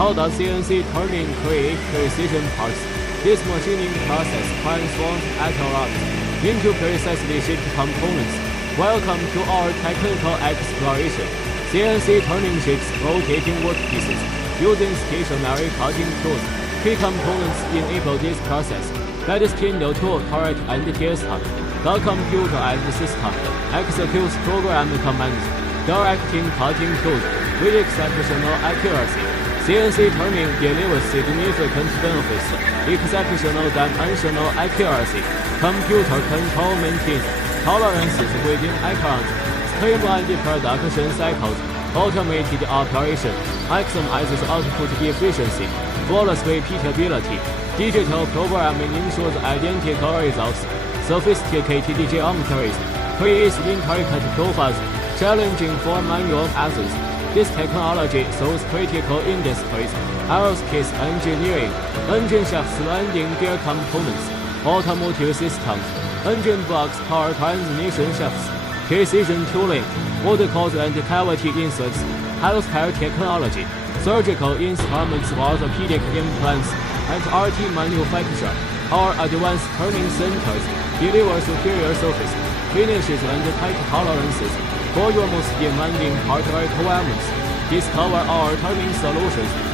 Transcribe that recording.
How does CNC turning create precision parts? This machining process transforms atoms into precisely shaped components. Welcome to our technical exploration. CNC turning shapes rotating workpieces using stationary cutting tools. Key components enable this process. That is Spindle tool, turret, and Tailstock. The computerized system executes program commands, directing cutting tools with exceptional accuracy. CNC turning delivers significant benefits, exceptional dimensional accuracy, computer control maintains tolerances within microns, streamlined production cycles, automated operation, maximizes output efficiency, flawless repeatability, digital programming ensures identical results, sophisticated geometries, creates intricate profiles, challenging for manual methods. This technology solves critical industries, aerospace engineering, engine shafts, landing gear components, automotive systems, engine blocks, power transmission shafts, precision tooling, motor and cavity inserts, healthcare technology, surgical instruments, orthopedic implants, and RT manufacture. Our advanced turning centers deliver superior surface, finishes, and tight tolerances for your most demanding part requirements. Discover our turning solutions.